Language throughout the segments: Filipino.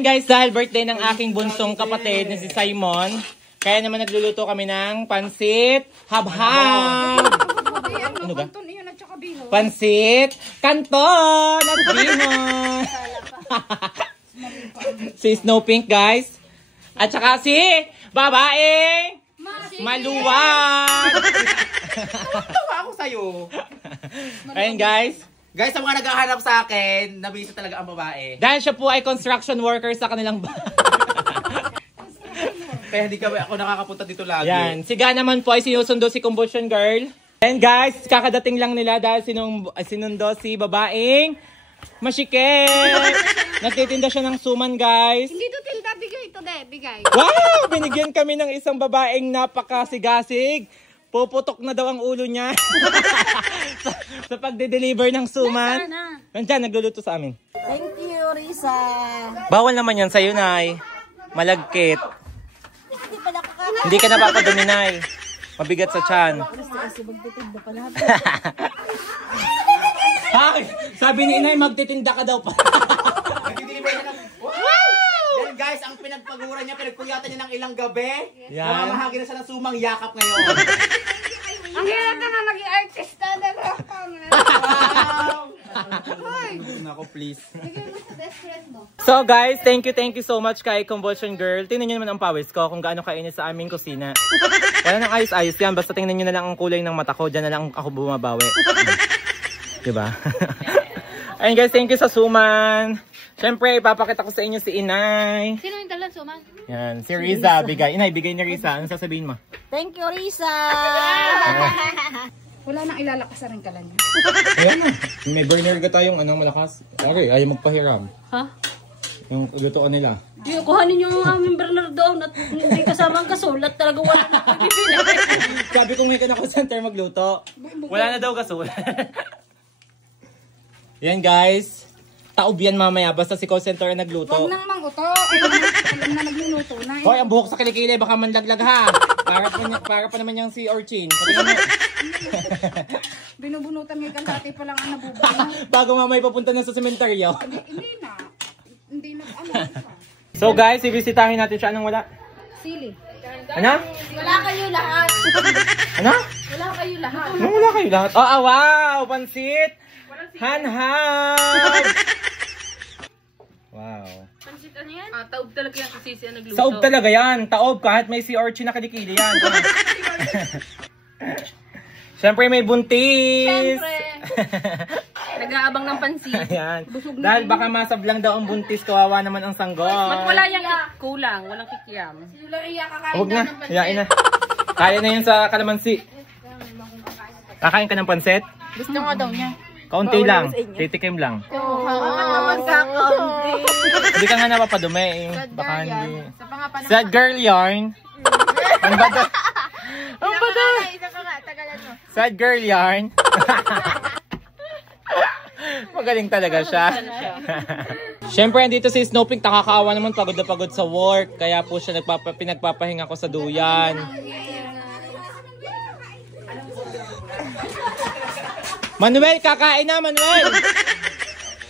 Ayun guys, dahil birthday ng aking bunsong kapatid na si Simon, kaya naman nagluluto kami ng pansit habhab. Ano ga? Pansit, kanton, at bihon. Si Snow Pink guys. At saka si babaeng maluwag. Tawa ako sa'yo. Ayun guys. Guys, sa mga naghahanap sa akin, nabisa talaga ang babae. Dahil siya po ay construction worker sa kanilang bahay. Kaya hindi ako nakakapunta dito lagi. Yan. Siga naman po ay sinusundo si Combustion Girl. And guys, kakadating lang nila dahil sinundo si babaeng masikip. Nagtitinda siya ng suman guys. Hindi to tilda, bigay ito de, bigay. Wow! Binigyan kami ng isang babaeng napakasigasig. Puputok na daw ang ulo niya sa pagde-deliver ng suman. Nandiyan, nagluluto sa amin. Thank you, Risa. Bawal naman yan sa'yo, Nay. Malagkit. Hindi ka napapadumi, Nay. Mabigat sa tiyan. Sabi ni Inay, magtitinda ka daw pa. Yan guys, ang pinagpaguran niya, pinagpuyatan niya ng ilang gabi. Yan. Namamahagi na siya ng sumang yakap ngayon. Ang hirap na nga maging artista na rakam. Nako, please. Bigay mo sa best friend mo. So guys, thank you so much kay Combustion Girl. Tingnan nyo naman ang pawis ko kung gaano kainis sa aming kusina. Wala nang ayos-ayos yan. Basta tingnan nyo na lang ang kulay ng mata ko. Diyan na lang ako bumabawi. Diba? Ayun guys, thank you sa suman. Siyempre, ipapakita ko sa inyo si Inay. Sino yung talan suman? Yan, si Riza. Bigay. Inay, bigay ni Riza. Ano sasabihin mo? Thank you, Risa. Wala nang ilalakas rin kalan niya. Ayan na. May burner ka tayong malakas. Okay, ayaw magpahiram. Ha? Yung lutoan nila. Di, kuhanin yung aming burner doon at hindi kasama ang kasulat. Talaga wala na pagpipili. Sabi ko may ka na call center magluto. Wala na daw kasulat. Yan guys. Taob yan mamaya. Basta si call center ang nagluto. Huwag nang manguto. Ay, alam na nagluluto na. Hoy, ang buhok sa kilikili. Baka manlaglag ha. Para pa naman yung si Orchin. Binubunutan ng kalahati pa lang ang nabubuhay. Bago mamaya papunta na sa sementeryo. Hindi na. Hindi na. So guys, ibisitahin natin siya. Anong wala? Sili. Ano? Wala kayo lahat. Ano? Wala kayo lahat. Anong wala kayo lahat? Oh, wow! Pansit! Hanhab! Wow. Pansit ano yan? Taob talaga yan kasi siya nagluto. Taob talaga yan. Taob kahit may si Orchin na kilikili yan. Siyempre may buntis. Siyempre. Nag-aabang ng pansit. Ayan. Dahil baka masablang daw ang buntis, kawawa naman ang sanggol. Ba't wala yung kulang? Walang kikiam. Huwag na. Iyain na. Kaya na yun sa kalamansi. Kakain ka ng pansit? Gusto nga daw niya. Kaunti lang. Titikim lang. Hindi ka nga napapadumi eh. Baka hindi. Sad girl yarn. Ang bada. Ang bada. Sad girl yarn. Magaling talaga siya. Siyempre, andito si Snow Pink. Nakakaawa naman, pagod na pagod sa work. Kaya po siya pinagpapahinga ko sa duyan. Manuel, kakain na, Manuel!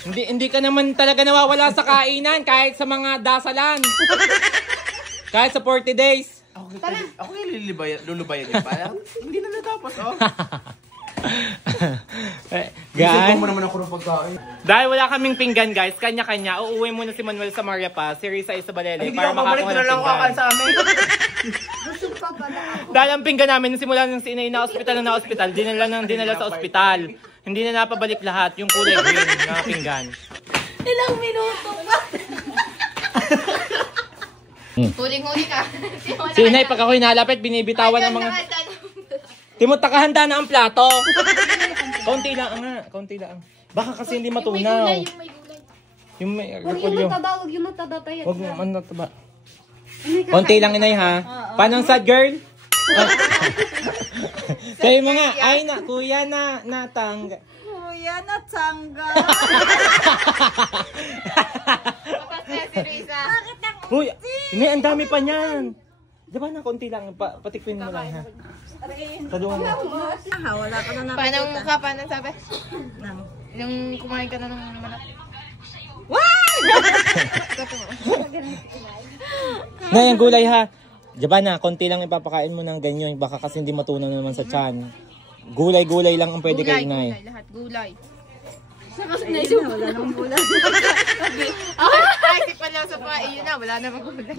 Hindi ka naman talaga nawawala sa kainan kahit sa mga dasalan. Kahit sa 40 days. Ako yung lulubayan din pa. Hindi na natapos, oh. Guys, mo naman ako ng pagkain. dahil wala kaming pinggan guys, kanya-kanya, uuwi muna si Manuel sa Maria pa, si Risa isa Balele, Hindi para ako babalik, makakuha doon ng lang ako pinggan. kakain sa amin. Dahil ang pinggan namin, simula nang si Inay na ospital, dinala sa ospital. Hindi na napabalik lahat, yung kulay green na pinggan. Ilang minuto pa. Huling-huli ka. Si Inay, pag ako hinalapit, binibitawan ng mga... Timot, nakahanda na ang plato. Kaunti lang nga, kaunti lang. Baka kasi hindi matunaw. Yung may repolyo. Huwag yung mataba tayo. Huwag mo, ano na ba? Kaunti lang, Inay, ha? Paano ang sad girl? Sabi mo nga, ay na, kuya na, natangga. Kuya na tsangga. Uy, Inay, ang dami pa niyan. Diba na, kaunti lang, patikpin mo lang, ha? Tulungan mo. Wala ka na Paano ang mukha? Paano sabi? Yung kumain ka na ng manok. Nay, ang gulay ha. Jabana, konti lang ipapakain mo ng ganyan. Baka kasi hindi matunaw naman sa tiyan. Gulay-gulay lang ang pwede kayo, Nay. Gulay, lahat gulay. Wala namang gulay. Ay, pala sa pa, yun na, wala namang gulay.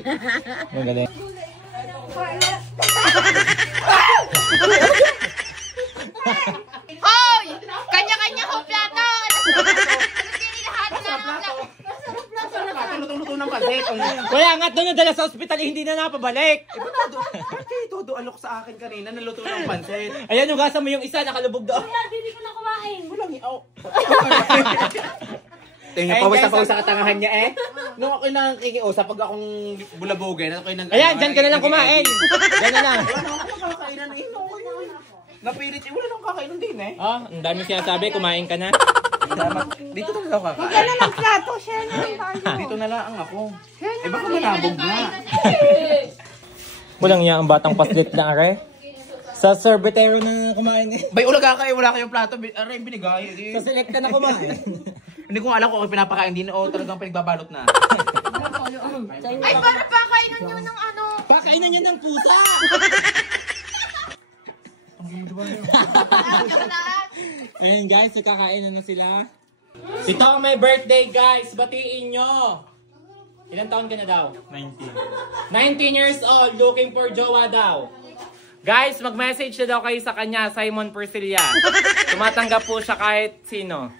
Magaling. Hoy! Kanya-kanya ho plato! Luto ng pasit. Wala nga doon nadala sa ospital, hindi na napabalik. Todo alok sa akin kanina, naluto ng pansit. Ayan, hugasan mo yung isa, nakalubog doon. Kaya, hindi ko na kumain. Walang iaw. Ayun, Tingnan, pawis na guys, pawis sa katangahan niya eh. Nung ako'y nakikiusap, pag akong bulabogin, ako'y nang... Ayan, dyan ka na lang kumain. Dyan na lang. Wala na akong kakainan eh. Napilit eh, wala nang kakainan din eh. Ah, ang dami sinasabi, kumain ka na. Dito na lang ako kakain. Huwag na lang plato, share na lang tayo. Dito na lang ako. Eh baka malabog na. Walang yan ang batang paslit na are. Sa sorbetero na kumain eh. Bay, ulaga kayo, wala kayong plato. Aray, binigay. Eh. Sa select ka na kumain. Hindi ko alam kung ako pinapakain din o talagang pinagbabalot na. Ay, para pa kainan nyo ng ano. Pakainan niya ng pusa! Ayun guys, nakakainan na sila. Si Tom may birthday guys, batiin nyo. Ilang taon ka na daw? 19. 19 years old, looking for jowa daw. Guys, mag-message na daw kayo sa kanya, Simon Persilla. Tumatanggap po siya kahit sino.